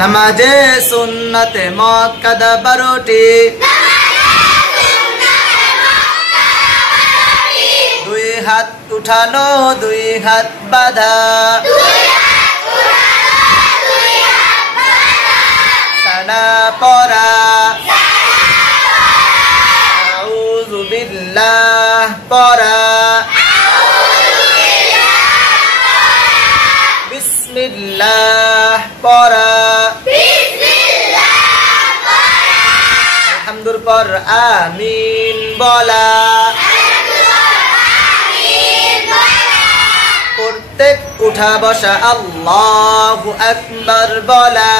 নামাজে সুন্নতে মুআক্কাদা 12টি দুই হাত উঠানো দুই হাত বাঁধা সানা পড়া আউযু বিল্লাহ পড়া বিসমিল্লাহ পড়া আলহামদুর পর আমিন বলা প্রত্যেক উঠা বসা আল্লাহু আকবার বলা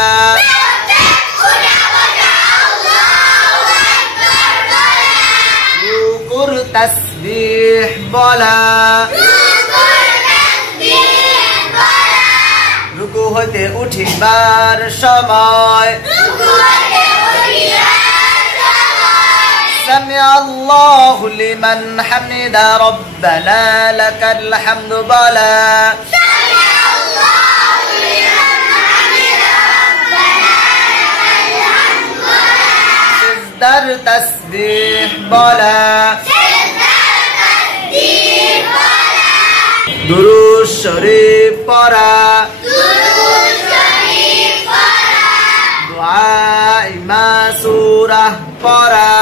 রুকুর তাসবিহ বলা রুকু হতে উঠিবার সময় সামি আল্লাহু লিমান হামিদা রব্বানা লাকাল হামদু বলা সিজদার তাসবিহ বলা দুরূদ শরীফ পড়া দুআ মাসুরা পড়া